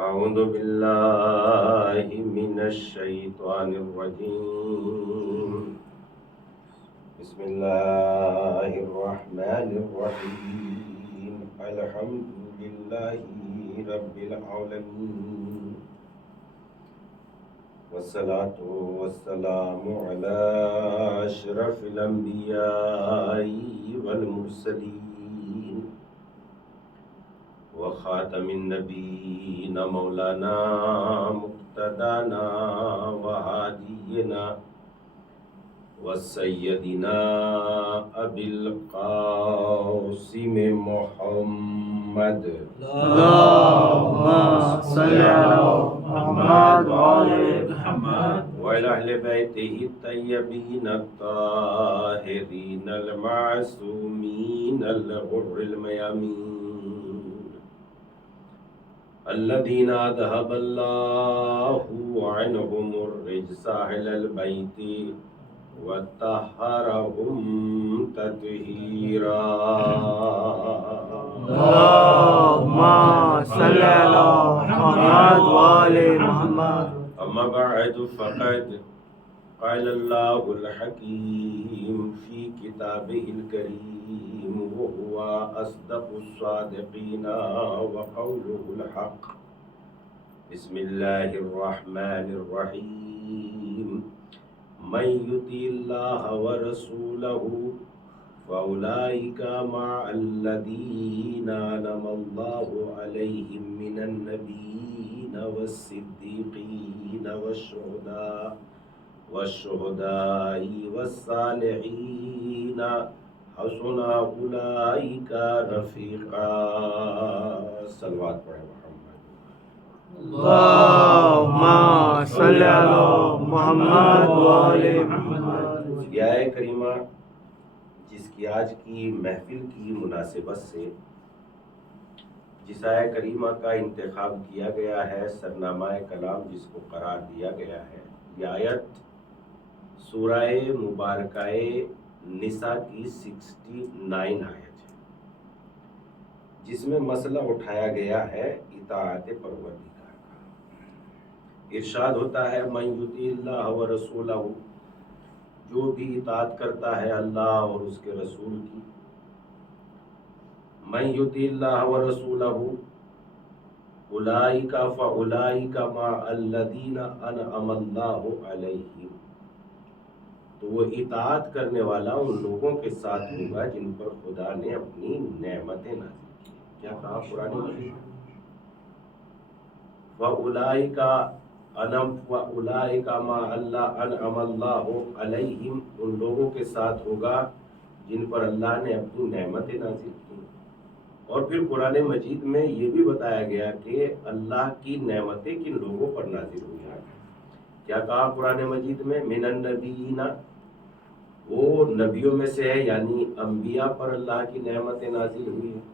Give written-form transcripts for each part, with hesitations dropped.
اعوذ باللہ من الشیطان الرجیم بسم اللہ الرحمن الرحیم الحمد للہ رب العالمین والصلاة والسلام علی اشرف الانبیاء والمرسلین وخاتم النبیین مولانا مقتدانا وہادینا وسیدنا ابی القاسم محمد اللهم صل على محمد وعلى محمد وعلى اہل بیتہ الطیبین الطاہرین المعصومین الغر المیامین الذين أذهب الله عنهم الرجس أهل البيت وطهرهم تطهيرا اللهم صل على محمد وعلى محمد أما بعد فقد قال الله الحكيم في كتابه الكريم وهو أصدق الصادقين وقوله الحق بسم الله الرحمن الرحيم من يطع الله ورسوله فأولئك مع الذين أنعم الله عليهم من النبيين والصديقين والشهداء والصالحين حسن أولئك رفيقا صلوات پڑھیں محمد اللهم صل على محمد وعلى محمد یہ آیہ کریمہ جس کی آج کی محفل کی مناسبت سے جس آیہ کریمہ کا انتخاب کیا گیا ہے سرنامہ کلام جس کو قرار دیا گیا ہے یہ آیت سورہ مبارکہ نساء کی 69 آیت ہے جس میں مسئلہ اٹھایا گیا ہے اطاعت پروردگار کا۔ ارشاد ہوتا ہے من یطیع اللہ ورسولہ، جو بھی اطاعت کرتا ہے اللہ اور اس کے رسول کی، من یطیع اللہ ورسولہ اولئک فاولئک مع الذین انعم اللہ علیہم، تو وہ اطاعت کرنے والا ان لوگوں کے ساتھ ہوگا جن پر خدا نے اپنی نعمتیں نازل کی۔ کیا کہا قرآن مجید؟ وَأُولَئِكَ مَعَ أَنْعَمَ اللَّهُ عَلَيْهِمْ، ان لوگوں کے ساتھ ہوگا جن پر اللہ نے اپنی نعمتیں نازل کی۔ اور پھر قرآن مجید میں یہ بھی بتایا گیا کہ اللہ کی نعمتیں کن لوگوں پر نازل ہوئی ہیں۔ کیا کہا قرآن مجید میں من النبیین، وہ نبیوں میں سے ہے یعنی انبیاء پر اللہ کی نعمتیں نازل ہوئی ہیں،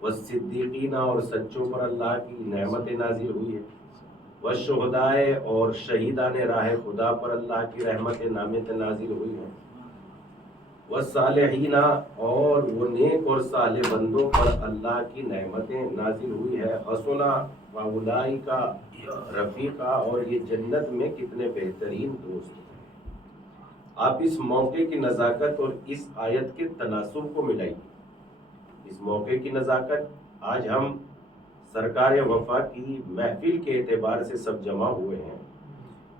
والصدیقین اور سچوں پر اللہ کی نعمتیں نازل ہوئی ہیں، والشہداء اور شہیدان راہ خدا پر اللہ کی رحمت نعمتیں نازل ہوئی ہیں، والصالحین اور وہ نیک اور صالح بندوں پر اللہ کی نعمتیں نازل ہوئی ہے، حسنا واولئک رفیقا، اور یہ جنت میں کتنے بہترین دوست ہیں۔ آپ اس موقع کی نزاکت اور اس آیت کے تناسب کو ملائیے۔ اس موقع کی نزاکت، آج ہم سرکار وفا کی محفل کے اعتبار سے سب جمع ہوئے ہیں،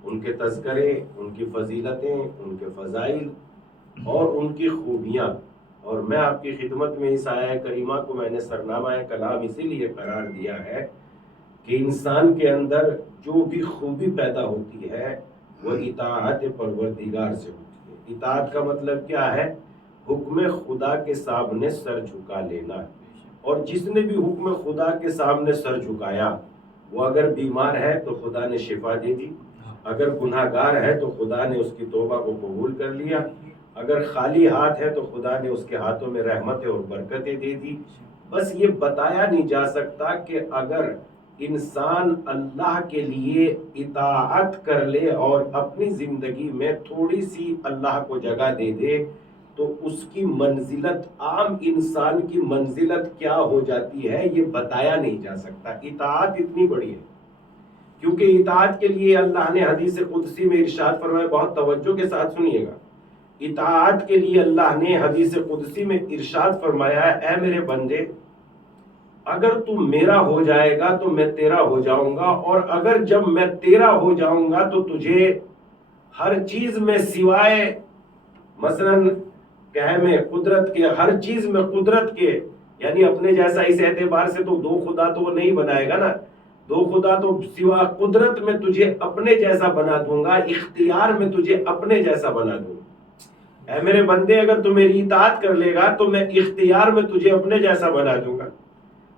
ان کے تذکرے، ان کی فضیلتیں، ان کے فضائل اور ان کی خوبیاں، اور میں آپ کی خدمت میں اس آیہ کریمہ کو میں نے سرنامہ کلام اسی لیے قرار دیا ہے کہ انسان کے اندر جو بھی خوبی پیدا ہوتی ہے وہ اطاعت پروردگار سے ہوتی ہے۔ اطاعت کا مطلب کیا ہے؟ حکم خدا کے سامنے سر جھکا لینا، اور جس نے بھی حکم خدا کے سامنے سر جھکایا وہ اگر بیمار ہے تو خدا نے شفا دے دی، اگر گناہگار ہے تو خدا نے اس کی توبہ کو قبول کر لیا، اگر خالی ہاتھ ہے تو خدا نے اس کے ہاتھوں میں رحمتیں اور برکتیں دے دی۔ بس یہ بتایا نہیں جا سکتا کہ اگر انسان اللہ کے لیے اطاعت کر لے اور اپنی زندگی میں تھوڑی سی اللہ کو جگہ دے دے تو اس کی منزلت عام انسان کی منزلت کیا ہو جاتی ہے، یہ بتایا نہیں جا سکتا۔ اطاعت اتنی بڑی ہے، کیونکہ اطاعت کے لیے اللہ نے حدیث قدسی میں ارشاد فرمایا، بہت توجہ کے ساتھ سنیے گا، اطاعت کے لیے اللہ نے حدیث قدسی میں ارشاد فرمایا، اے میرے بندے اگر تو میرا ہو جائے گا تو میں تیرا ہو جاؤں گا، اور اگر جب میں تیرا ہو جاؤں گا تو تجھے ہر چیز میں سوائے مثلاً میں قدرت کے، ہر چیز میں قدرت کے، یعنی اپنے جیسا اس اعتبار سے تو دو خدا تو وہ نہیں بنائے گا نا، دو خدا تو سوا قدرت میں تجھے اپنے جیسا بنا دوں گا، اختیار میں تجھے اپنے جیسا بنا دوں گا۔ اے میرے بندے اگر تو میری اطاعت کر لے گا تو میں اختیار میں تجھے اپنے جیسا بنا دوں گا۔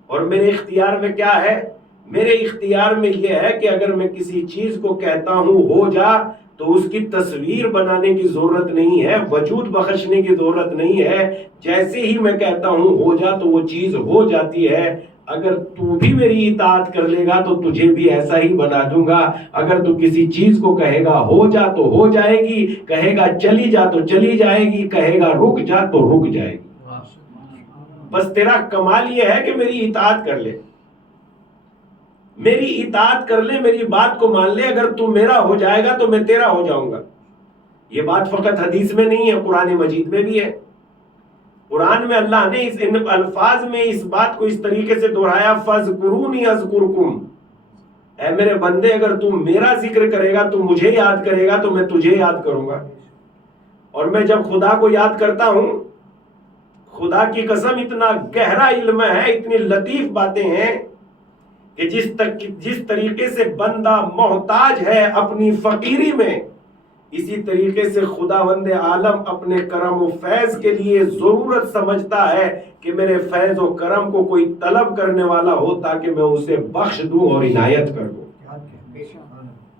اور میرے اختیار میں کیا ہے؟ میرے اختیار میں یہ ہے کہ اگر میں کسی چیز کو کہتا ہوں ہو جا تو اس کی تصویر بنانے کی ضرورت نہیں ہے، وجود بخشنے کی ضرورت نہیں ہے، جیسے ہی میں کہتا ہوں ہو جا تو وہ چیز ہو جاتی ہے۔ اگر تو بھی میری اطاعت کر لے گا تو تجھے بھی ایسا ہی بنا دوں گا۔ اگر تو کسی چیز کو کہے گا ہو جا تو ہو جائے گی، کہے گا چلی جا تو چلی جائے گی، کہے گا رک جا تو رک جائے گی۔ بس تیرا کمال یہ ہے کہ میری اطاعت کر لے، میری اطاعت کر لے، میری بات کو مان لے۔ اگر تو میرا ہو جائے گا تو میں تیرا ہو جاؤں گا۔ یہ بات فقط حدیث میں نہیں ہے، قرآن مجید میں بھی ہے۔ قرآن میں اللہ نے ان الفاظ میں اس بات کو اس طریقے سے دہرایا، فَاذْكُرُونِي أَذْكُرْكُمْ، اے میرے بندے اگر تو میرا ذکر کرے گا، تو مجھے یاد کرے گا تو میں تجھے یاد کروں گا۔ اور میں جب خدا کو یاد کرتا ہوں، خدا کی قسم اتنا گہرا علم ہے، اتنی لطیف باتیں ہیں کہ جس طریقے سے بندہ محتاج ہے اپنی فقیری میں، اسی طریقے سے خداوند عالم اپنے کرم و فیض کے لیے ضرورت سمجھتا ہے کہ میرے فیض و کرم کو کوئی طلب کرنے والا ہو تاکہ میں اسے بخش دوں اور عنایت کر دوں،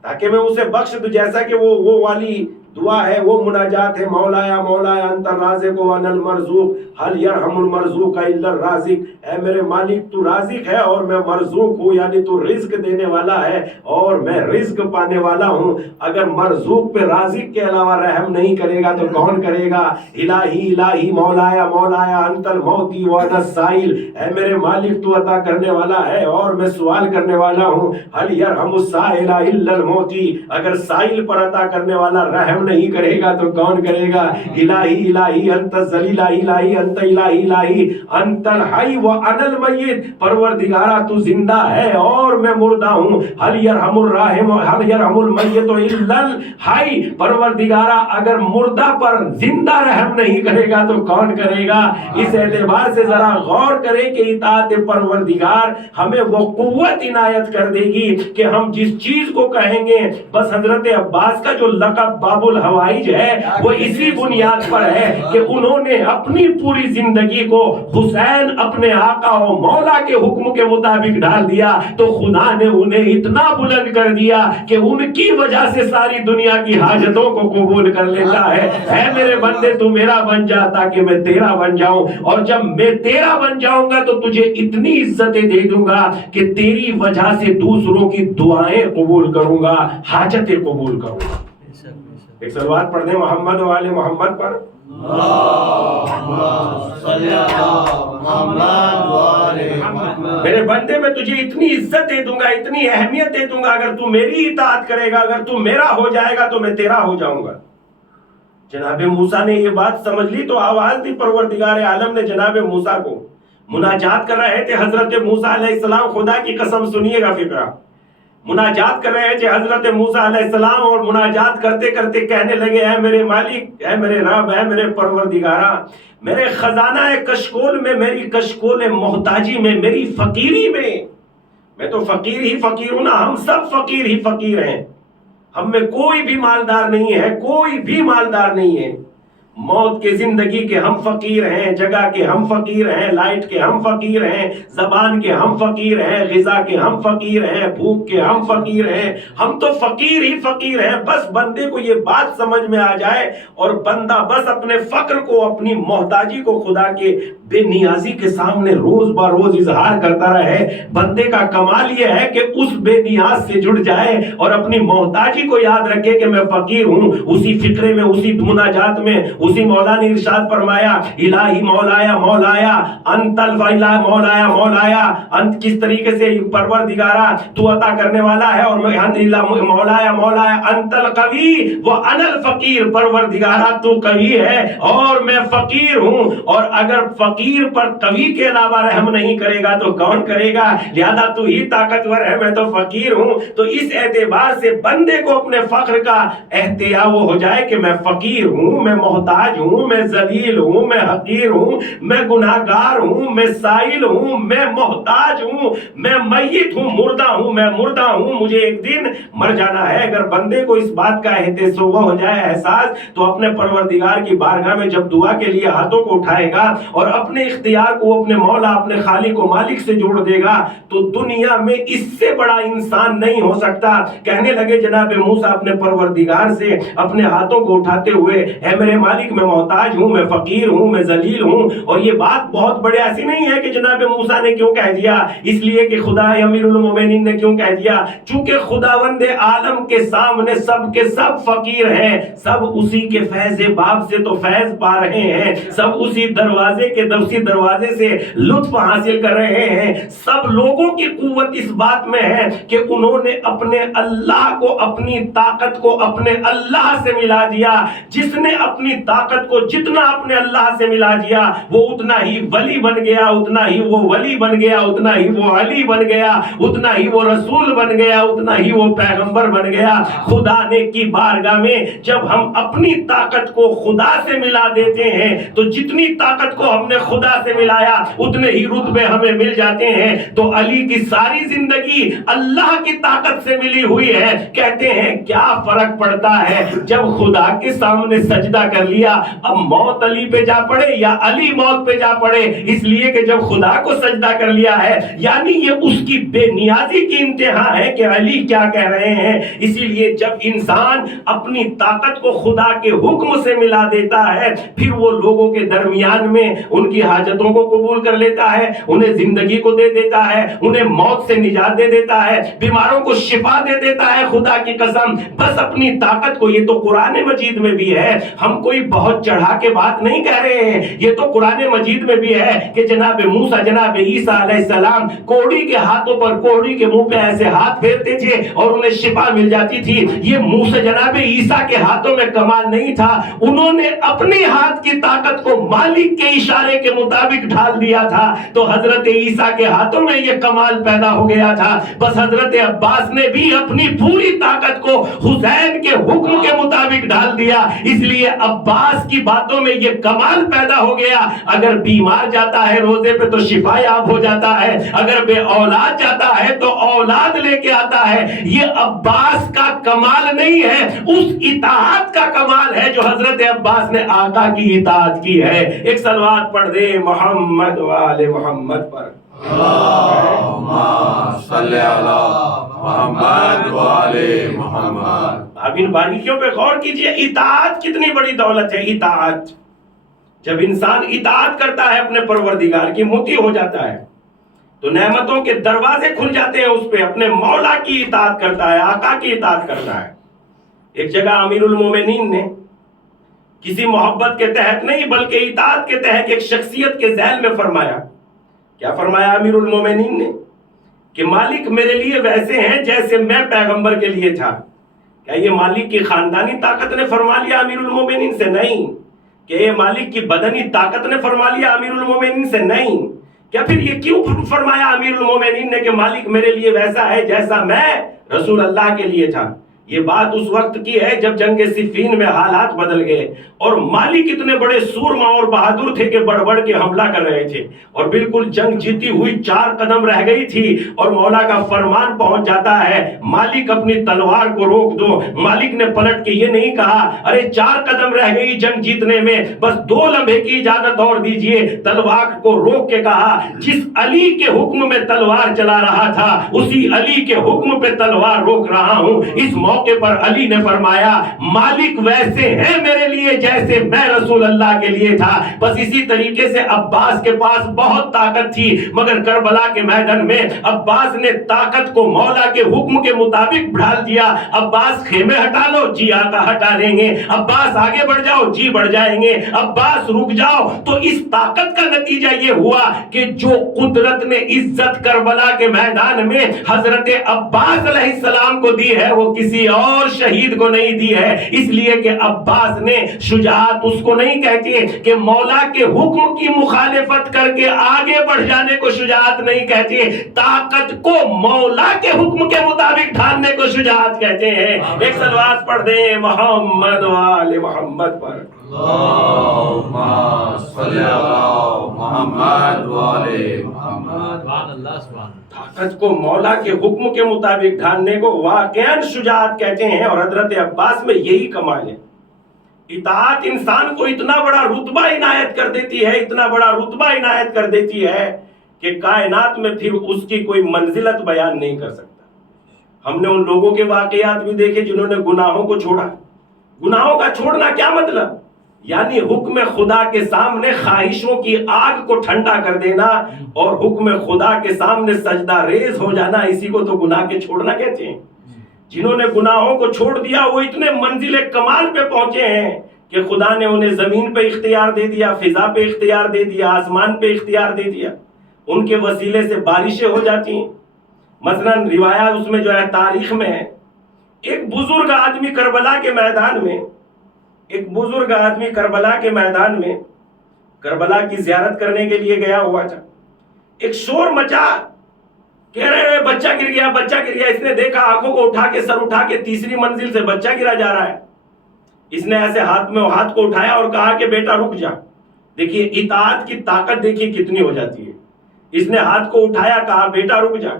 تاکہ میں اسے بخش دوں۔ جیسا کہ وہ والی دعا ہے، وہ مناجات ہے، مولایا مولایا انت الرازق وانا المرزوق هل يرحم المرزوق الا الرازق، اے میرے مالک تو رازق ہے اور میں مرزوق ہوں، یعنی تو رزق دینے والا ہے اور میں رزق پانے والا ہوں۔ اگر مرزوق پہ رازق کے علاوہ رحم نہیں کرے گا تو کون کرے گا؟ الہی الہی مولایا مولایا انت المعطی وانا السائل، اے میرے مالک تو عطا کرنے والا ہے اور میں سوال کرنے والا ہوں۔ هل يرحم السائل الا المعطی، اگر سائل پر عطا کرنے والا رحم نہیں کرے گا تو کون کرے گا؟ الہی الہی انت الذلیل الہی انت الہی الہی انت الحی وانا المیت، پروردگارا تو زندہ ہے اور میں مردہ ہوں۔ هل يرحم الراحم هل يرحم المیت الا الحی، پروردگارا اگر مردہ پر زندہ رحم نہیں کرے گا تو کون کرے گا؟ اس اعتبار سے ذرا غور کریں کہ اطاعت پروردگار ہمیں وہ قوت عنایت کر دے گی کہ ہم جس چیز کو کہیں گے، بس حضرت عباس کا جو لقب باب الحوائج ہے وہ اسی بنیاد پر ہے کہ انہوں نے اپنی پوری زندگی کو حسین اپنے آقا و مولا کے حکم کے مطابق ڈال دیا، تو خدا نے انہیں اتنا بلند کر دیا کہ ان کی وجہ سے ساری دنیا کی حاجتوں کو قبول کر لیتا ہے۔ اے میرے بندے تو میرا بن جا تاکہ میں تیرا بن جاؤں، اور جب میں تیرا بن جاؤں گا تو تجھے اتنی عزتیں دے دوں گا کہ تیری وجہ سے دوسروں کی دعائیں قبول کروں گا، حاجتیں قبول کروں گا۔ ایک صلوات پڑھ دیں محمد و آل محمد پر۔ میرے بندے میں تجھے اتنی عزت دے دوں گا، اتنی اہمیت دے دوں گا، اگر تو میری اطاعت کرے گا، اگر تو میرا ہو جائے گا تو میں تیرا ہو جاؤں گا۔ جناب موسیٰ نے یہ بات سمجھ لی تو آواز دی پروردگار عالم نے جناب موسیٰ کو، مناجات کر رہے تھے حضرت موسیٰ علیہ السلام، خدا کی قسم سنیے گا فقرہ، مناجات کر رہے تھے حضرت موسیٰ علیہ السلام، اور مناجات کرتے کرتے کہنے لگے، اے میرے مالک، اے میرے رب، اے میرے پروردگارا، میرے خزانہ کشکول میں، میری کشکول محتاجی میں، میری فقیری میں تو فقیر ہی فقیر ہوں نا، ہم سب فقیر ہی فقیر ہیں، ہم میں کوئی بھی مالدار نہیں ہے، کوئی بھی مالدار نہیں ہے، موت کے زندگی کے ہم فقیر ہیں، جگہ کے ہم فقیر ہیں، لائٹ کے ہم فقیر ہیں، زبان کے ہم فقیر ہیں، غذا کے ہم فقیر ہیں، بھوک کے ہم فقیر ہیں، ہم تو فقیر ہی فقیر ہیں۔ بس بندے کو یہ بات سمجھ میں آ جائے اور بندہ بس اپنے فقر کو، اپنی محتاجی کو خدا کے بے نیازی کے سامنے روز بہ روز اظہار کرتا رہے۔ بندے کا کمال یہ ہے کہ اس بے نیاز سے جڑ جائے اور اپنی محتاجی کو یاد رکھے کہ میں فقیر ہوں۔ اسی فکرے میں، اسی مناجات میں، اسی مولا نے ارشاد فرمایا الہی مولایا مولایا انت الفیلا مولایا مولایا انت، کس طریقے سے پروردگارا تو عطا کرنے والا ہے، اور مولایا مولایا انت القوی وانا الفقیر، پروردگارا تو قوی ہے اور میں فقیر ہوں، اور اگر فقیر پر قوی کے علاوہ رحم نہیں کرے گا تو کون کرے گا؟ لہذا تو ہی طاقتور ہے، میں تو فقیر ہوں۔ تو اس اعتبار سے بندے کو اپنے فقر کا احتیاء وہ ہو جائے کہ میں فقیر ہوں، میں محتاج ہوں، میں ذلیل ہوں، میں حقیر ہوں، میں گناہگار ہوں، میں سائل ہوں، میں محتاج ہوں، میں میت ہوں، مردہ ہوں، میں مردہ ہوں، مجھے ایک دن مر جانا ہے۔ اگر بندے کو اس بات کا احساس ہو جائے تو اپنے پروردگار کی بارگاہ میں جب دعا کے لیے ہاتھوں کو اٹھائے گا اور اپنے اختیار کو اپنے مولا، اپنے خالق و مالک سے جوڑ دے گا، تو دنیا میں اس سے بڑا انسان نہیں ہو سکتا۔ کہنے لگے جناب موسیٰ اپنے پروردگار سے اپنے ہاتھوں کو اٹھاتے ہوئے، اے میرے مالک میں محتاج ہوں، میں فقیر ہوں، میں ذلیل ہوں۔ اور یہ بات بہت بڑے ایسی نہیں ہے کہ جناب موسیٰ نے کیوں کہہ دیا، اس لیے کہ خدا امیر المومنین نے کیوں کہہ دیا، چونکہ خداوند عالم کے سامنے سب کے سب فقیر ہیں، سب اسی کے فیض باب سے تو فیض پا رہے ہیں، سب اسی دروازے کے دروازے سے لطف حاصل کر رہے ہیں۔ سب لوگوں کی قوت اس بات میں ہے کہ انہوں نے اپنے اللہ کو، اپنی طاقت کو اپنے اللہ سے ملا دیا۔ جس نے اپنی طاقت کو جتنا اپنے اللہ سے ملا دیا، وہ اتنا ہی ولی بن گیا، اتنا ہی وہ ولی بن گیا، اتنا ہی وہ علی بن گیا، اتنا ہی وہ رسول بن گیا، اتنا ہی وہ پیغمبر بن گیا۔ خدا نے کی بارگاہ میں جب ہم اپنی طاقت کو خدا سے ملا دیتے ہیں تو جتنی طاقت کو ہم نے خدا سے ملایا اتنے ہی رتبے ہمیں مل جاتے ہیں۔ تو علی کی ساری زندگی اللہ کی طاقت سے ملی ہوئی ہے۔ کہتے ہیں کیا فرق پڑتا ہے جب خدا کے سامنے سجدہ کر لیا، اب موت علی پہ جا پڑے یا علی موت پہ جا پڑے، اس لیے کہ جب خدا کو سجدہ کر لیا ہے، یعنی یہ اس کی بے نیازی کی انتہا ہے کہ علی کیا کہہ رہے ہیں۔ اسی لیے جب انسان اپنی طاقت کو خدا کے حکم سے ملا دیتا ہے، پھر وہ لوگوں کے درمیان میں ان کی حاجتوں کو قبول کر لیتا ہے، انہیں زندگی کو دے دیتا ہے، انہیں موت سے نجات دے دیتا ہے، بیماروں کو شفا دے دیتا ہے۔ خدا کی قسم، بس اپنی طاقت کو، یہ تو قرآن مجید میں بھی ہے، ہم کوئی بہت چڑھا کے بات نہیں کہہ رہے ہیں، یہ تو قرآن مجید میں بھی ہے کہ جناب موسیٰ، جناب عیسیٰ علیہ السلام کوڑی کے ہاتھوں پر، کوڑی کے منہ پہ ایسے ہاتھ پھیرتے تھے اور انہیں شفا مل جاتی تھی۔ یہ موسیٰ، جناب عیسیٰ کے ہاتھوں میں کمال نہیں تھا، انہوں نے اپنی ہاتھ کی طاقت کو مالک کے اشارے کے مطابق ڈھال دیا تھا، تو حضرت عیسیٰ کے ہاتھوں میں یہ کمال پیدا ہو گیا تھا۔ بس حضرت عباس نے بھی اپنی پوری طاقت کو حسین کے حکم کے مطابق ڈھال دیا، اس لیے عباس کی باتوں میں یہ کمال پیدا ہو گیا۔ اگر بیمار جاتا ہے روزے پہ تو شفا یاب ہو جاتا ہے، اگر بے اولاد جاتا ہے تو اولاد لے کے آتا ہے۔ یہ عباس کا کمال نہیں ہے، اس اطاعت کا کمال ہے جو حضرت عباس نے آقا کی اطاعت کی ہے۔ ایک صلوات پڑھ دے محمد وآل محمد پر۔ اللہم صلی علی محمد وآل محمد۔ اب ان باریکیوں پہ غور کیجئے، اطاعت کتنی بڑی دولت ہے۔ اطاعت، جب انسان اطاعت کرتا ہے اپنے پروردگار کی، مطیع ہو جاتا ہے، تو نعمتوں کے دروازے کھل جاتے ہیں اس پہ۔ اپنے مولا کی اطاعت کرتا ہے، آقا کی اطاعت کرتا ہے۔ ایک جگہ امیر المومنین نے کسی محبت کے تحت نہیں بلکہ اطاعت کے تحت ایک شخصیت کے ذیل میں فرمایا، کیا فرمایا امیر المومنین نے؟ کہ مالک میرے لیے ویسے ہیں جیسے میں پیغمبر کے لیے تھا۔ کیا یہ مالک کی خاندانی طاقت نے فرما لیا امیر المومنین سے؟ نہیں۔ کہ یہ مالک کی بدنی طاقت نے فرما لیا امیر المومنین سے؟ نہیں۔ کیا پھر یہ کیوں فرمایا امیر المومنین نے کہ مالک میرے لیے ویسا ہے جیسا میں رسول اللہ کے لیے تھا؟ یہ بات اس وقت کی ہے جب جنگ صفین میں حالات بدل گئے اور مالک اتنے بڑے سورما اور بہادر تھے کہ بڑھ بڑھ کے حملہ کر رہے تھے اور بالکل جنگ جیتی ہوئی 4 قدم رہ گئی تھی اور مولا کا فرمان پہنچ جاتا ہے مالک اپنی تلوار کو روک دو. مالک نے پلٹ کے یہ نہیں کہا ارے 4 قدم رہ گئی جنگ جیتنے میں بس 2 لمحے کی اجازت اور دیجئے. تلوار کو روک کے کہا جس علی کے حکم میں تلوار چلا رہا تھا اسی علی کے حکم پہ تلوار روک رہا ہوں. اس موقع پر علی نے فرمایا مالک ویسے ہیں میرے لیے جیسے میں رسول اللہ کے لیے تھا. بس اسی طریقے سے عباس کے پاس بہت طاقت تھی مگر کربلا کے میدان میں عباس نے طاقت کو مولا کے حکم کے مطابق ڈھال دیا. عباس خیمے ہٹا لو جی آقا ہٹا دیں گے. عباس آگے بڑھ جاؤ جی بڑھ جائیں گے. عباس رک جاؤ. تو اس طاقت کا نتیجہ یہ ہوا کہ جو قدرت نے عزت کربلا کے میدان میں حضرت عباس علیہ السلام کو دی ہے وہ کسی اور شہید کو نہیں دی ہے. اس لیے کہ عباس نے شجاعت اس کو نہیں کہتے کہ مولا کے حکم کی مخالفت کر کے آگے بڑھ جانے کو شجاعت نہیں کہتے, طاقت کو مولا کے حکم کے مطابق ڈھالنے کو شجاعت کہتے ہیں. ایک صلوات پڑھ دیں محمد وآل محمد پر. اللہم صلی علی محمد وآل محمد. طاقت کو مولا کے حکم کے مطابق ڈھالنے کو واقعاً شجاعت کہتے ہیں اور حضرت عباس میں یہی کمال ہے. اطاعت انسان کو اتنا بڑا رتبہ عنایت کر دیتی ہے, اتنا بڑا رتبہ عنایت کر دیتی ہے کہ کائنات میں پھر اس کی کوئی منزلت بیان نہیں کر سکتا. ہم نے ان لوگوں کے واقعات بھی دیکھے جنہوں نے گناہوں کو چھوڑا. گناہوں کا چھوڑنا کیا مطلب؟ یعنی حکم خدا کے سامنے خواہشوں کی آگ کو ٹھنڈا کر دینا اور حکم خدا کے سامنے سجدہ ریز ہو جانا, اسی کو تو گناہ کے چھوڑنا کہتے ہیں. جنہوں نے گناہوں کو چھوڑ دیا وہ اتنے منزل کمال پہ پہنچے ہیں کہ خدا نے انہیں زمین پہ اختیار دے دیا, فضا پہ اختیار دے دیا, آسمان پہ اختیار دے دیا. ان کے وسیلے سے بارشیں ہو جاتی ہیں. مثلا روایات اس میں جو ہے تاریخ میں ہے, ایک بزرگ آدمی کربلا کے میدان میں کربلا کی زیارت کرنے کے لیے گیا ہوا تھا. ایک شور مچا, کہہ رہے بچہ گر گیا بچہ گر گیا. اس نے دیکھا, آنکھوں کو اٹھا کے سر اٹھا کے 3ری منزل سے بچہ گرا جا رہا ہے. اس نے ایسے ہاتھ کو اٹھایا اور کہا کہ بیٹا رک جا. دیکھیے اطاعت کی طاقت دیکھیے کتنی ہو جاتی ہے. اس نے ہاتھ کو اٹھایا, کہا بیٹا رک جا.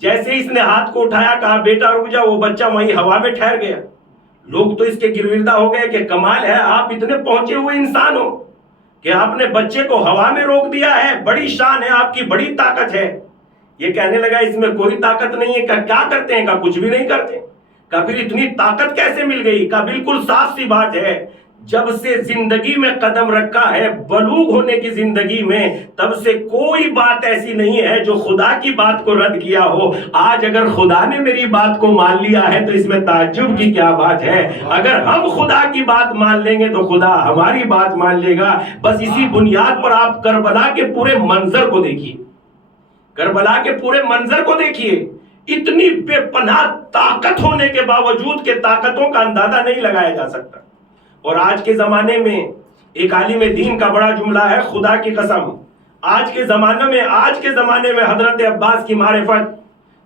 جیسے اس نے ہاتھ کو اٹھایا کہا بیٹا رک جا, وہ بچہ وہیں ہوا میں ٹھہر گیا. لوگ تو اس کے گرویدہ ہو گئے کہ کمال ہے, آپ اتنے پہنچے ہوئے انسان ہو کہ آپ نے بچے کو ہوا میں روک دیا ہے, بڑی شان ہے آپ کی, بڑی طاقت ہے. یہ کہنے لگا اس میں کوئی طاقت نہیں ہے. کیا کرتے ہیں؟ کچھ بھی نہیں کرتے. پھر اتنی طاقت کیسے مل گئی؟ بالکل صاف سی بات ہے, جب سے زندگی میں قدم رکھا ہے, بلوغ ہونے کی زندگی میں, تب سے کوئی بات ایسی نہیں ہے جو خدا کی بات کو رد کیا ہو. آج اگر خدا نے میری بات کو مان لیا ہے تو اس میں تعجب کی کیا بات ہے. اگر ہم خدا کی بات مان لیں گے تو خدا ہماری بات مان لے گا. بس اسی بنیاد پر آپ کربلا کے پورے منظر کو دیکھیے, کربلا کے پورے منظر کو دیکھیے. اتنی بے پناہ طاقت ہونے کے باوجود کہ طاقتوں کا اندازہ نہیں لگایا جا سکتا. اور آج کے زمانے میں ایک عالم دین کا بڑا جملہ ہے, خدا کی قسم آج کے زمانے میں حضرت عباس کی معرفت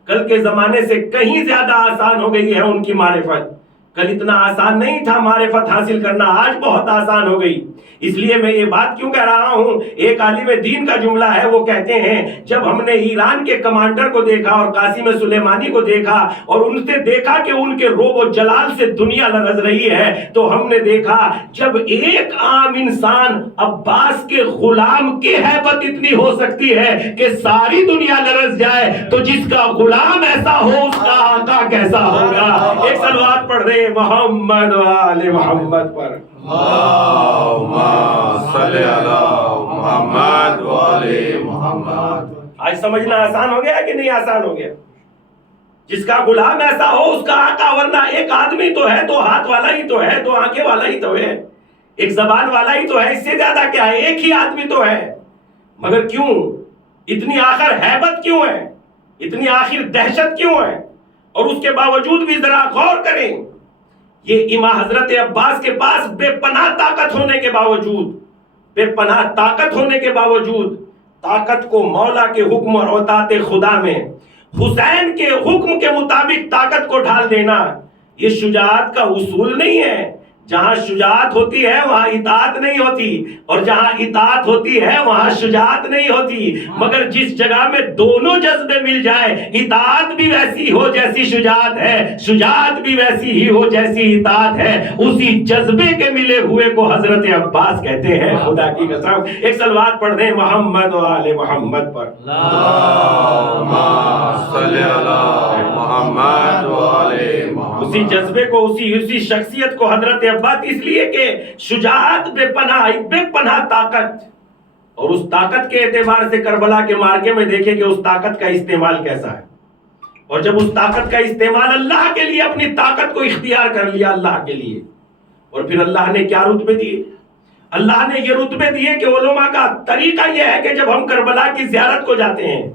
کل کے زمانے سے کہیں زیادہ آسان ہو گئی ہے. ان کی معرفت کل اتنا آسان نہیں تھا معرفت حاصل کرنا, آج بہت آسان ہو گئی. اس لیے میں یہ بات کیوں کہہ رہا ہوں, ایک عالم دین کا جملہ ہے, وہ کہتے ہیں جب ہم نے ایران کے کمانڈر کو دیکھا اور قاسم سلیمانی کو دیکھا اور ان سے دیکھا کہ ان کے روب و جلال سے دنیا لرز رہی ہے, تو ہم نے دیکھا جب ایک عام انسان عباس کے غلام کی ہیبت اتنی ہو سکتی ہے کہ ساری دنیا لرز جائے, تو جس کا غلام ایسا ہو اس کا آقا کیسا ہوگا. ایک صلوات پڑھ دیں محمد وآل محمد پر. اللہم صلی علی محمد وآل محمد. آج سمجھنا آسان ہو گیا کہ نہیں آسان ہو گیا؟ جس کا غلام ایسا ہو اس کا آقا, ورنہ ایک آدمی تو ہے, 2 ہاتھ والا ہی تو ہے, 2 آنکھیں والا ہی تو ہے, ایک زبان والا ہی تو ہے, اس سے زیادہ کیا ہے؟ ایک ہی آدمی تو ہے. مگر کیوں اتنی آخر ہیبت کیوں ہے, اتنی آخر دہشت کیوں ہے؟ اور اس کے باوجود بھی ذرا غور کریں, یہ امام حضرت عباس کے پاس بے پناہ طاقت ہونے کے باوجود طاقت کو مولا کے حکم اور اطاعت خدا میں حسین کے حکم کے مطابق طاقت کو ڈھال دینا, یہ شجاعت کا اصول نہیں ہے. جہاں شجاعت ہوتی ہے وہاں اطاعت نہیں ہوتی، اور جہاں اطاعت ہوتی ہے وہاں شجاعت نہیں ہوتی. مگر جس جگہ میں دونوں جذبے مل جائے، اطاعت بھی ویسی ہو جیسی شجاعت ہے، شجاعت بھی ویسی ہی ہو جیسی اطاعت ہے، اسی جذبے کے ملے ہوئے کو حضرت عباس کہتے ہیں. خدا کی قسم ایک صلوات پڑھ دیں محمد و آل محمد پر. اللہم صلی علی محمد و آل محمد. اسی جذبے کو، اسی شخصیت کو حضرت عباس، اس لیے کہ شجاعت بے پناہ طاقت، اور اس طاقت کے اعتبار سے کربلا کے مارکے میں دیکھیں کہ اس طاقت کا استعمال کیسا ہے. اور جب اس طاقت کا استعمال اللہ کے لیے، اپنی طاقت کو اختیار کر لیا اللہ کے لیے، اور پھر اللہ نے کیا رتبے دیے؟ اللہ نے یہ رتبے دیے کہ علماء کا طریقہ یہ ہے کہ جب ہم کربلا کی زیارت کو جاتے ہیں،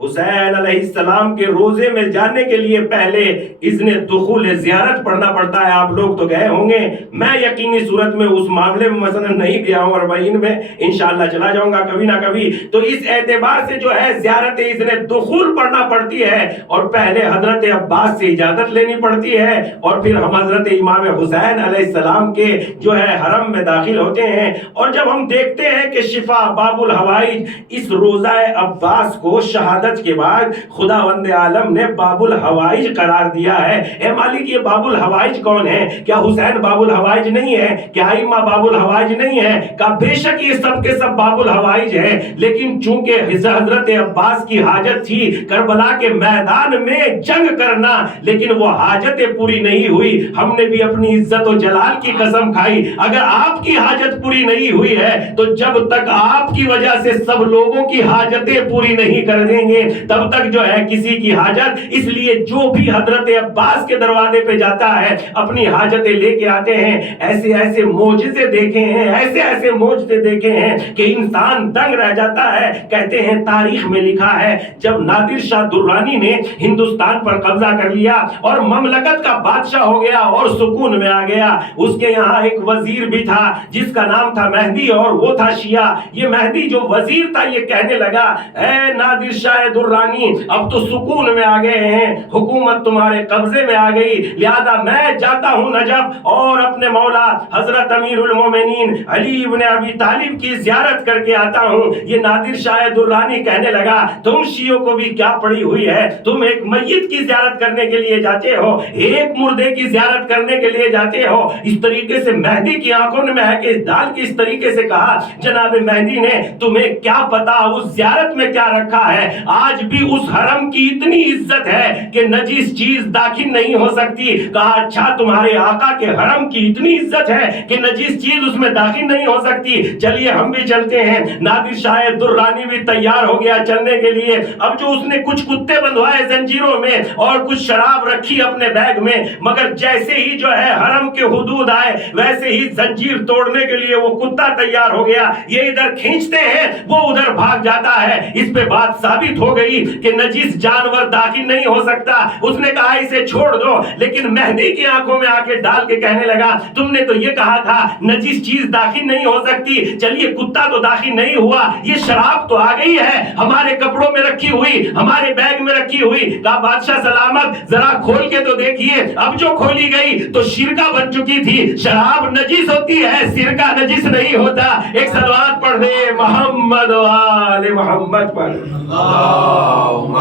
حسین علیہ السلام کے روزے میں جانے کے لیے پہلے اذن دخول زیارت پڑھنا پڑتا ہے. آپ لوگ تو گئے ہوں گے، میں یقینی صورت میں اس معاملے میں مثلا نہیں گیا ہوں، 40 میں انشاءاللہ چلا جاؤں گا کبھی نہ کبھی. تو اس اعتبار سے جو ہے زیارت اذن دخول پڑھنا پڑتی ہے، اور پہلے حضرت عباس سے اجازت لینی پڑتی ہے، اور پھر ہم حضرت امام حسین علیہ السلام کے جو ہے حرم میں داخل ہوتے ہیں. اور جب ہم دیکھتے ہیں کہ شفا باب الحوائج اس روزہ عباس کو شہادت کے بعد خداوند عالم نے باب الحوائج قرار دیا ہے. اے مالک یہ باب الحوائج کون ہے؟ کیا حسین باب الحوائج نہیں ہے؟ کیا ائمہ باب الحوائج نہیں ہے؟ کہا بے شک یہ سب کے سب باب الحوائج ہیں، لیکن چونکہ حضرت عباس کی حاجت تھی کربلا کے میدان میں جنگ کرنا، لیکن وہ حاجت پوری نہیں ہوئی. ہم نے بھی اپنی عزت و جلال کی قسم کھائی، اگر آپ کی حاجت پوری نہیں ہوئی ہے تو جب تک آپ کی وجہ سے سب لوگوں کی حاجتیں پوری نہیں کر دیں گے تب تک جو ہے کسی کی حاجت. اس لیے جو بھی حضرت عباس کے دروازے پہ جاتا ہے اپنی حاجتیں لے کے آتے ہیں. ایسے ایسے معجزے دیکھے ہیں، ایسے ایسے معجزے دیکھے ہیں کہ انسان دنگ رہ جاتا ہے. کہتے ہیں تاریخ میں لکھا ہے جب نادر شاہ درانی نے ہندوستان پر قبضہ کر لیا اور مملکت کا بادشاہ ہو گیا اور سکون میں آ گیا، اس کے یہاں ایک وزیر بھی تھا جس کا نام تھا مہدی، اور وہ تھا شیعہ. یہ مہدی جو وزیر تھا یہ کہنے لگا اے نادر شاہ درانی اب تو سکون میں آ گئے ہیں، حکومت تمہارے قبضے میں آ گئی، لہذا میں جاتا ہوں نجف اور اپنے مولا حضرت امیر المومنین علی ابن ابی طالب کی زیارت کر کے آتا ہوں. یہ نادر شاہ درانی کہنے لگا تم شیعوں کو بھی کیا پڑی ہوئی ہے، تم ایک میت کی زیارت کرنے کے لیے جاتے ہو، ایک مردے کی زیارت کرنے کے لیے جاتے ہو. اس طریقے سے مہدی کی آنکھوں میں ہے کہ ڈال کے اس طریقے سے کہا جناب مہدی نے تمہیں کیا پتا اس زیارت میں کیا رکھا ہے. آج بھی اس حرم کی اتنی عزت ہے کہ نجیس چیز داخل نہیں ہو سکتی. کہا اچھا تمہارے آقا کے حرم کی اتنی عزت ہے کہ نجیس چیز اس میں داخل نہیں ہو سکتی، چلیے ہم بھی چلتے ہیں. نادر شاہ درانی بھی تیار ہو گیا چلنے کے لیے. اب جو اس نے کچھ کتے بندھوائے زنجیروں میں اور کچھ شراب رکھی اپنے بیگ میں، مگر جیسے ہی جو ہے حرم کے حدود آئے ویسے ہی زنجیر توڑنے کے لیے وہ کتا تیار ہو گیا. یہ ادھر کھینچتے ہیں وہ ادھر بھاگ جاتا ہے. اس پہ بات ثابت ہو گئی کہ نجیس جانور داخل نہیں ہو سکتا. اس نے کہا اسے چھوڑ دو، لیکن مہدی کی آنکھوں میں آ کے ڈال کے کہنے لگا تم نے تو یہ کہا تھا نجیس چیز داخل نہیں ہو سکتی، چلیے کتا تو داخل نہیں ہوا، یہ شراب تو آ گئی ہے ہمارے کپڑوں میں رکھی ہوئی، ہمارے بیگ میں رکھی ہوئی. کہا بادشاہ سلامت ذرا کھول کے تو دیکھیے. اب جو کھولی گئی تو سرکہ بن چکی تھی. شراب نجیس ہوتی ہے، سرکہ نجیس نہیں ہوتا. ایک صلوات پڑھ دے محمد و آل محمد پر. اللہم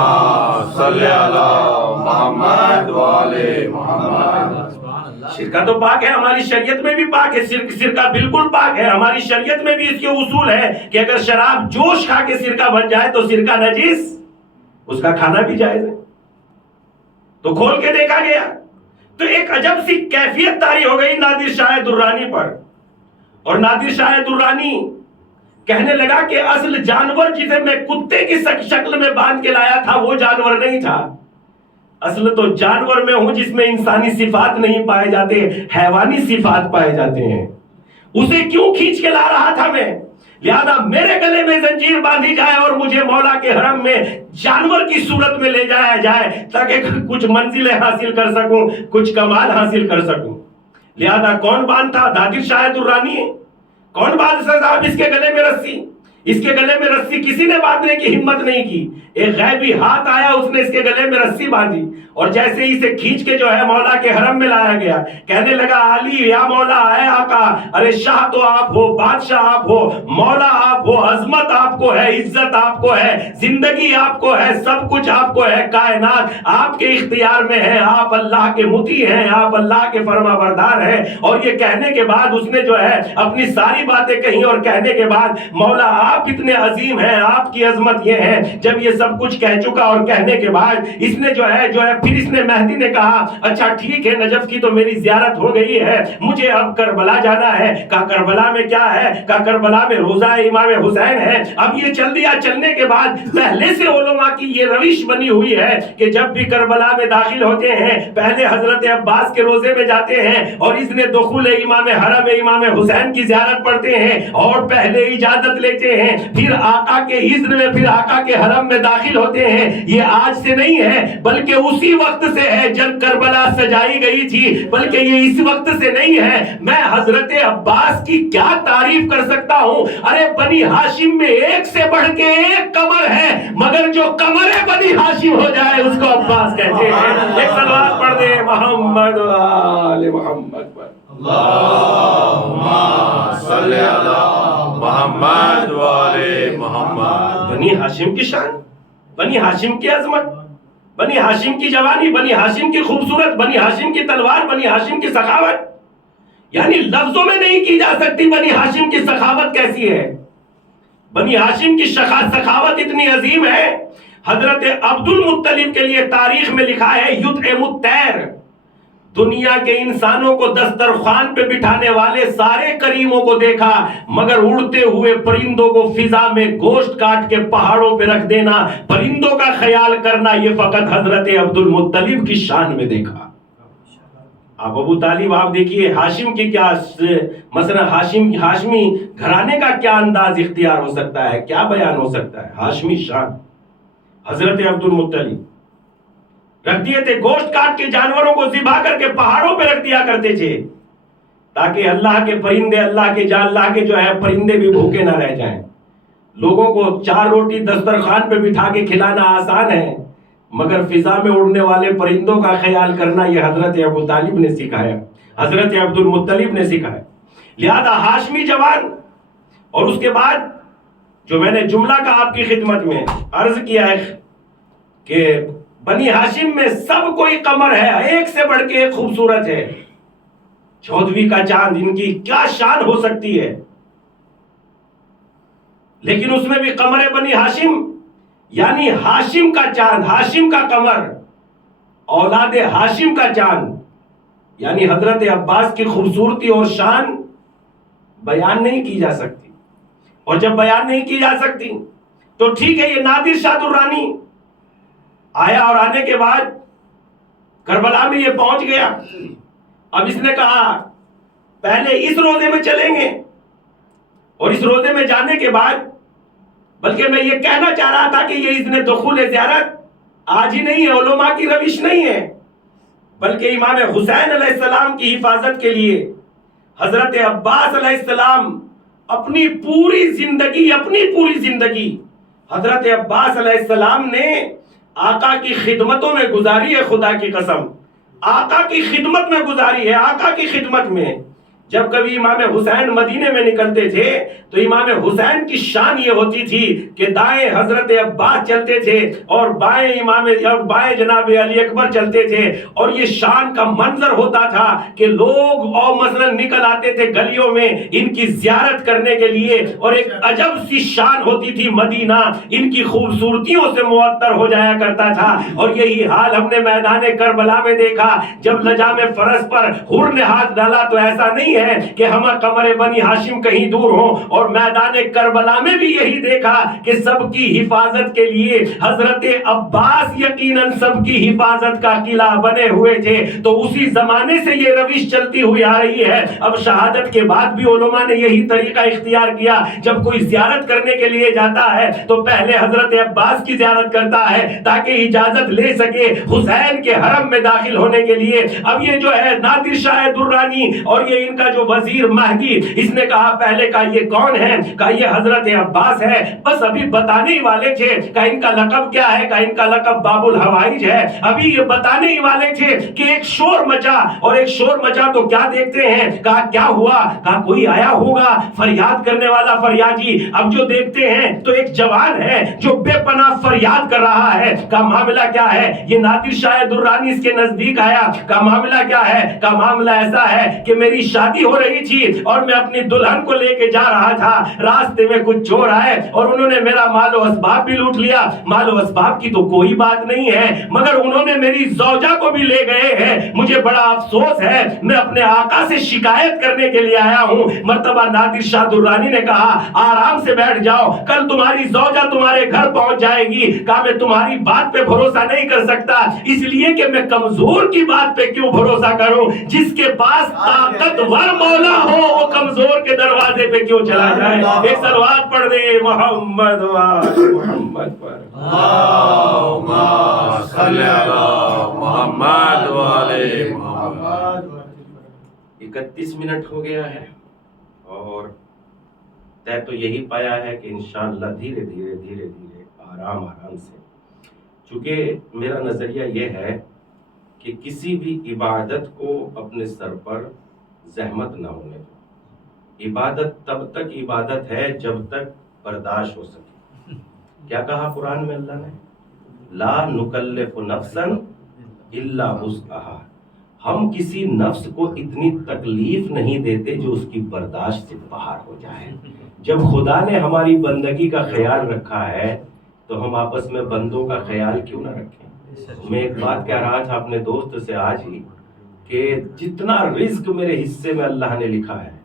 صلی علی محمد و آل محمد. سرکہ تو پاک ہے، ہماری شریعت میں بھی پاک ہے. سرکہ بالکل پاک ہے، ہماری شریعت میں بھی اس کے اصول ہے کہ اگر شراب جوش کھا کے سرکہ بن جائے تو سرکہ نجیس، اس کا کھانا بھی جائز ہے. تو کھول کے دیکھا گیا تو ایک عجب سی کیفیت طاری ہو گئی نادر شاہ درانی پر. اور نادر شاہ درانی کہنے لگا کہ اصل جانور جسے میں کتے کی شکل میں باندھ کے لایا تھا وہ جانور نہیں تھا، اصل تو جانور میں ہوں جس میں انسانی صفات نہیں پائے جاتے، حیوانی صفات پائے جاتے ہیں. اسے کیوں کھینچ کے لا رہا تھا میں؟ لہذا میرے گلے میں زنجیر باندھی جائے اور مجھے مولا کے حرم میں جانور کی صورت میں لے جایا جائے تاکہ کچھ منزلیں حاصل کر سکوں، کچھ کمال حاصل کر سکوں. لہذا کون باندھتا؟ نادر شاہ درانی. کون بادشاہ صاحب اس کے گلے میں رسی؟ اس کے گلے میں رسی کسی نے باندھنے کی ہمت نہیں کی. ایک غیبی ہاتھ آیا, اس نے اس کے گلے میں رسی باندھی, اور جیسے ہی اسے کھینچ کے جو ہے مولا کے حرم میں لایا گیا, کہنے لگا علی یا مولا اے آقا, ارے شاہ تو آپ ہو, بادشاہ آپ ہو, مولا آپ ہو, عظمت آپ کو ہے, عزت آپ کو ہے, زندگی آپ کو ہے, سب کچھ آپ کو ہے, کائنات آپ کے اختیار میں ہے, آپ اللہ کے مطیع ہیں, آپ اللہ کے فرما بردار ہیں. اور یہ کہنے کے بعد اس نے جو ہے اپنی ساری باتیں کہیں, اور کہنے کے بعد مولا آپ اتنے عظیم ہیں, آپ کی عظمت یہ ہے. جب یہ سب کچھ کہہ چکا اور کہنے کے بعد اس نے جو ہے پھر اس نے مہدی نے کہا اچھا ٹھیک ہے, نجف کی تو میری زیارت ہو گئی ہے, مجھے اب کربلا جانا ہے. کہا کربلا میں کیا ہے؟ کہا کربلا میں روزہ امام حسین ہے. اب یہ چل دیا. چلنے کے بعد پہلے سے علماء کی یہ روش بنی ہوئی ہے کہ جب بھی کربلا میں داخل ہوتے ہیں پہلے حضرت عباس کے روزے میں جاتے ہیں, اور اس نے دخول امام حرم امام حسین کی زیارت پڑھتے ہیں, اور پہلے اجازت لیتے ہیں, پھر آقا کے اذن میں پھر آقا کے حرم میں داخل ہوتے ہیں. یہ آج سے نہیں ہے بلکہ اسی وقت سے ہے جب کربلا سجائی گئی تھی, بلکہ یہ اس وقت سے نہیں ہے. میں حضرت عباس کی کیا تعریف کر سکتا ہوں. ارے بنی ہاشم میں ایک سے بڑھ کے ایک قمر ہے, مگر جو قمر بنی ہاشم ہو جائے اس کو عباس کہتے ہیں. ایک صلوات پڑھ دے محمد و آل محمد پر. اللہم صلی علی محمد و آل محمد. بنی ہاشم کی شان, بنی ہاشم کی عظمت, بنی ہاشم کی جوانی, بنی ہاشم کی خوبصورت, بنی ہاشم کی تلوار, بنی ہاشم کی سخاوت, یعنی لفظوں میں نہیں کی جا سکتی بنی ہاشم کی سخاوت کیسی ہے. بنی ہاشم کی سخاوت اتنی عظیم ہے, حضرت عبد المطلب کے لیے تاریخ میں لکھا ہے یطعم الطیر, دنیا کے انسانوں کو دسترخوان پہ بٹھانے والے سارے کریموں کو دیکھا, مگر اڑتے ہوئے پرندوں کو فضا میں گوشت کاٹ کے پہاڑوں پہ رکھ دینا, پرندوں کا خیال کرنا, یہ فقط حضرت عبد المطلب کی شان میں دیکھا. آپ ابو طالب آپ دیکھیے ہاشم کی کیا, مثلا ہاشمی گھرانے کا کیا انداز اختیار ہو سکتا ہے, کیا بیان ہو سکتا ہے. ہاشمی شان حضرت عبد المطلب رکھ دیے تھے, گوشت کاٹ کے جانوروں کو ذبح کر کے پہاڑوں پہ رکھ دیا کرتے تھے تاکہ اللہ کے پرندے, اللہ کے جو ہے پرندے بھی بھوکے نہ رہ جائیں. لوگوں کو 4 روٹی دسترخوان پہ بٹھا کے کھلانا آسان ہے, مگر فضا میں اڑنے والے پرندوں کا خیال کرنا یہ حضرت ابو طالب نے سکھایا, حضرت عبد المطلب نے سکھایا. لہذا ہاشمی جوان. اور اس کے بعد جو میں نے جملہ کا آپ کی خدمت میں عرض کیا ہے کہ بنی ہاشم میں سب کوئی قمر ہے, ایک سے بڑھ کے ایک خوبصورت ہے. 14ویں کا چاند, ان کی کیا شان ہو سکتی ہے, لیکن اس میں بھی قمر بنی ہاشم, یعنی ہاشم کا چاند, ہاشم کا قمر, اولاد ہاشم کا چاند, یعنی حضرت عباس کی خوبصورتی اور شان بیان نہیں کی جا سکتی. اور جب بیان نہیں کی جا سکتی تو ٹھیک ہے, یہ نادر شاہ درانی آیا, اور آنے کے بعد کربلا میں یہ پہنچ گیا. اب اس نے کہا پہلے اس روزے میں چلیں گے, اور اس روزے میں جانے کے بعد, بلکہ میں یہ کہنا چاہ رہا تھا کہ یہ اذن دخول زیارت آج ہی نہیں ہے, علماء کی روش نہیں ہے, بلکہ امام حسین علیہ السلام کی حفاظت کے لیے حضرت عباس علیہ السلام اپنی پوری زندگی حضرت عباس علیہ السلام نے آقا کی خدمتوں میں گزاری ہے. خدا کی قسم آقا کی خدمت میں گزاری ہے, آقا کی خدمت میں. جب کبھی امام حسین مدینے میں نکلتے تھے تو امام حسین کی شان یہ ہوتی تھی کہ دائیں حضرت عباس چلتے تھے اور بائیں جناب علی اکبر چلتے تھے, اور یہ شان کا منظر ہوتا تھا کہ لوگ اور مثلا نکل آتے تھے گلیوں میں ان کی زیارت کرنے کے لیے, اور ایک عجب سی شان ہوتی تھی. مدینہ ان کی خوبصورتیوں سے معطر ہو جایا کرتا تھا. اور یہی حال ہم نے میدان کربلا میں دیکھا. جب لجام فرس پر حر نے ہاتھ ڈالا تو ایسا نہیں ہے کہ ہم قمر بنی ہاشم کہیں دور ہوں, اور میدان کربلا میں بھی یہی دیکھا کہ سب کی حفاظت کے لیے حضرت عباس یقیناً سب کی حفاظت کا قلعہ بنے ہوئے تھے. تو اسی زمانے سے یہ روش چلتی ہوئی آ رہی ہے. اب شہادت کے بعد بھی علماء نے یہی طریقہ اختیار کیا, جب کوئی زیارت کرنے کے لیے جاتا ہے تو پہلے حضرت عباس کی زیارت کرتا ہے تاکہ اجازت لے سکے حسین کے حرم میں داخل ہونے کے لیے. اب یہ جو ہے نادر شاہ درانی اور یہ ان کا کا جو وزیر مہدی، اس نے کہا پہلے کہا یہ کون ہے؟ کہا یہ حضرت عباس ہے، بس ابھی بتانے ہی والے تھے۔ کہا ان کا لقب کیا ہے؟ کہا ان کا لقب باب الحوائج ہے، ابھی یہ بتانے ہی والے تھے کہ ایک شور مچا، اور ایک شور مچا تو کیا دیکھتے ہیں؟ کہا کیا ہوا؟ کہا کوئی آیا ہوگا فریاد کرنے والا فریادی۔ اب جو دیکھتے ہیں تو ایک جوان ہے جو بے پناہ فریاد کر رہا ہے۔ کہا معاملہ کیا ہے؟ یہ نادر شاہ درانی اس کے نزدیک آیا۔ کہا معاملہ کیا ہے؟ کہا معاملہ ایسا ہے کہ میری شادی ہو رہی تھی اور میں اپنی دلہن کو لے کے جا رہا تھا، راستے میں کچھ چور آئے اور انہوں نے میرا مال و اسباب بھی لوٹ لیا۔ مال و اسباب کی تو کوئی بات نہیں ہے، مگر انہوں نے میری زوجہ کو بھی لے گئے ہیں، مجھے بڑا افسوس ہے، میں اپنے آقا سے شکایت کرنے کے لیے آیا ہوں۔ مرتبہ نادر شاہ درانی نے کہا آرام سے بیٹھ جاؤ، کل تمہاری زوجہ تمہارے گھر پہنچ جائے گی۔ کہا میں تمہاری بات پہ بھروسہ نہیں کر سکتا، اس لیے کہ میں کمزور کی بات پہ کیوں بھروسہ کروں؟ جس کے پاس طاقتور مولا ہو وہ کمزور کے دروازے پہ کیوں چلا جائے؟ ایک صلوات پڑھ دے محمد محمد پر۔ اللہم صلی علی محمد وعلی محمد۔ 31 منٹ ہو گیا ہے اور طے تو یہی پایا ہے کہ انشاءاللہ دھیرے دھیرے آرام سے، چونکہ میرا نظریہ یہ ہے کہ کسی بھی عبادت کو اپنے سر پر زحمت نہ ہونے دو۔ عبادت تب تک عبادت ہے جب تک برداشت ہو سکے۔ کیا کہا قرآن میں اللہ نے؟ لا نکلف نفسا الا وسعها۔ ہم کسی نفس کو اتنی تکلیف نہیں دیتے جو اس کی برداشت سے باہر ہو جائے۔ جب خدا نے ہماری بندگی کا خیال رکھا ہے تو ہم آپس میں بندوں کا خیال کیوں نہ رکھیں؟ میں ایک بات کہہ رہا تھا اپنے دوست سے آج ہی کہ جتنا رزق میرے حصے میں اللہ نے لکھا ہے،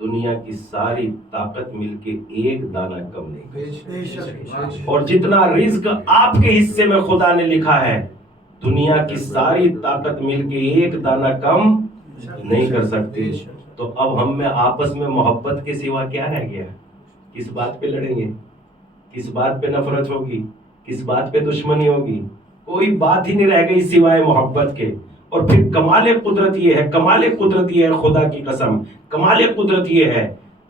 دنیا کی ساری طاقت مل کے ایک دانہ کم نہیں کر سکتی، اور جتنا رزق آپ کے حصے میں خدا نے لکھا ہے، دنیا کی ساری طاقت مل کے ایک دانہ کم نہیں کر سکتی۔ تو اب ہم میں آپس میں محبت کے سوا کیا رہ گیا؟ کس بات پہ لڑیں گے؟ کس بات پہ نفرت ہوگی؟ کس بات پہ دشمنی ہوگی؟ کوئی بات ہی نہیں رہ گئی سوائے محبت کے۔ اور پھر کمال قدرت یہ ہے، کمال قدرت یہ ہے، خدا کی قسم کمال قدرت یہ ہے،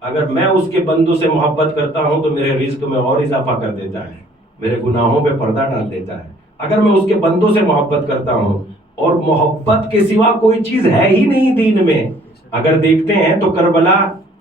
اگر میں اس کے بندوں سے محبت کرتا ہوں تو میرے رزق میں اور اضافہ کر دیتا ہے، میرے گناہوں پہ پردہ ڈال دیتا ہے۔ اگر میں اس کے بندوں سے محبت کرتا ہوں، اور محبت کے سوا کوئی چیز ہے ہی نہیں دین میں۔ اگر دیکھتے ہیں تو کربلا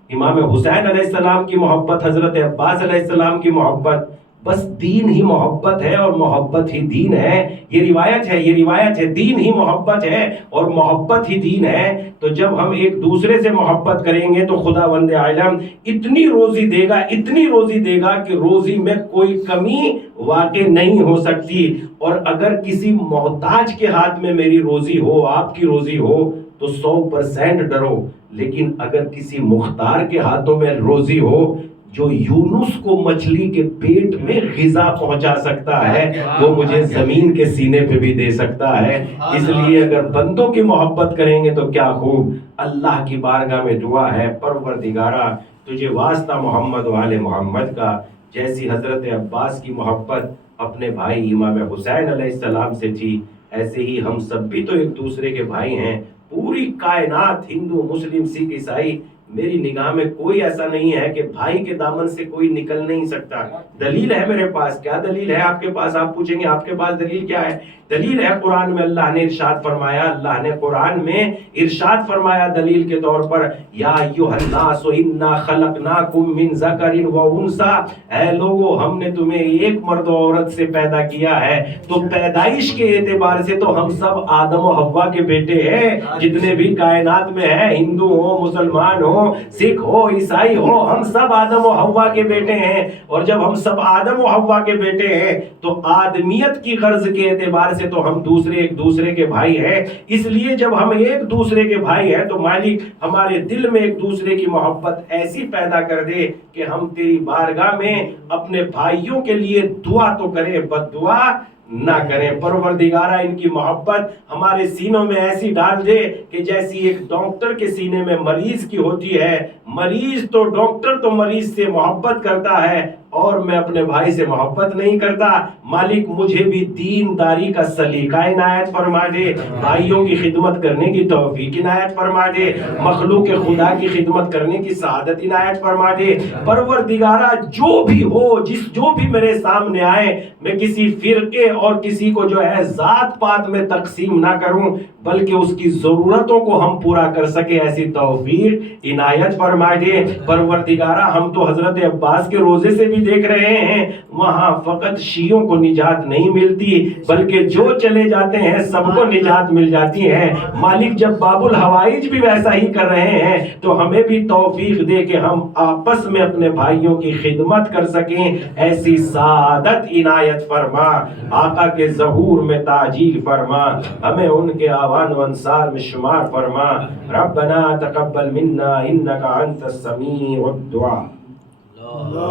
امام حسین علیہ السلام کی محبت، حضرت عباس علیہ السلام کی محبت، بس دین ہی محبت ہے اور محبت ہی دین ہے۔ یہ روایت ہے، دین ہی محبت ہے اور محبت ہی دین ہے۔ تو جب ہم ایک دوسرے سے محبت کریں گے تو خداوند عالم اتنی روزی دے گا کہ روزی میں کوئی کمی واقع نہیں ہو سکتی۔ اور اگر کسی محتاج کے ہاتھ میں میری روزی ہو، آپ کی روزی ہو، تو 100% ڈرو، لیکن اگر کسی مختار کے ہاتھوں میں روزی ہو جو یونس کو مچھلی کے پیٹ میں غذا پہنچا سکتا ہے، وہ مجھے زمین کے سینے پہ بھی دے سکتا ہے۔ اس لیے اگر بندوں کی محبت کریں گے تو کیا خوب۔ اللہ کی بارگاہ میں دعا ہے، پروردگارا تجھے واسطہ محمد والے محمد کا، جیسی حضرت عباس کی محبت اپنے بھائی امام حسین علیہ السلام سے تھی، ایسے ہی ہم سب بھی تو ایک دوسرے کے بھائی ہیں۔ پوری کائنات، ہندو مسلم سکھ عیسائی، میری نگاہ میں کوئی ایسا نہیں ہے کہ بھائی کے دامن سے کوئی نکل نہیں سکتا۔ دلیل ہے میرے پاس، کیا دلیل ہے آپ کے پاس؟ آپ پوچھیں گے آپ کے پاس دلیل کیا ہے؟ دلیل ہے قرآن میں اللہ نے ارشاد فرمایا، اللہ نے قرآن میں ارشاد فرمایا دلیل کے طور پر، یا ایھا الناس انا خلقناکم من ذکر و انثی، اے لوگو ہم نے تمہیں ایک مرد و عورت سے پیدا کیا ہے۔ تو پیدائش کے اعتبار سے تو ہم سب آدم و حوا کے بیٹے ہیں، جتنے بھی کائنات میں ہیں، ہندو ہو، مسلمان ہو، سکھ ہو، عیسائی ہو، ہم سب آدم و حوا کے بیٹے ہیں۔ اور جب ہم سب آدم و حوا کے بیٹے ہیں تو آدمیت کی غرض کے اعتبار سے تو ہم ایک دوسرے کے بھائی ہیں۔ اس لیے جب ہم ایک دوسرے کے بھائی ہیں تو مالک ہمارے دل میں ایک دوسرے کی محبت ایسی پیدا کر دے کہ ہم تیری بارگاہ میں اپنے بھائیوں کے لیے دعا تو کریں، بد دعا نہ کریں۔ پروردگارہ ان کی محبت ہمارے سینوں میں ایسی ڈال دے کہ جیسی ایک ڈاکٹر کے سینے میں مریض کی ہوتی ہے، مریض تو ڈاکٹر تو مریض سے محبت کرتا ہے اور میں اپنے بھائی سے محبت نہیں کرتا. مالک مجھے بھی دینداری کا سلیقہ عنایت فرما دے, بھائیوں کی خدمت کرنے کی توفیق عنایت فرما دے, مخلوق خدا کی خدمت کرنے کی سعادت عنایت فرما دے. پروردگارہ جو بھی ہو, جو بھی میرے سامنے آئے, میں کسی فرقے اور کسی کو جو ہے ذات پات میں تقسیم نہ کروں, بلکہ اس کی ضرورتوں کو ہم پورا کر سکے ایسی توفیق عنایت فرما دے. پروردگارہ ہم تو حضرت عباس کے روزے سے بھی دیکھ رہے ہیں, وہاں فقط شیعوں کو نجات نہیں ملتی بلکہ جو چلے جاتے ہیں سب کو نجات مل جاتی ہے. مالک جب باب الحوائج بھی ویسا ہی کر رہے ہیں تو ہمیں بھی توفیق دے کہ ہم آپس میں اپنے بھائیوں کی خدمت کر سکیں, ایسی سعادت عنایت فرما. آقا کے ظہور میں تعجیل فرما, ہمیں ان کے آوان و انصار میں شمار فرما. ربنا تقبل منا انك انت السميع الدعاء.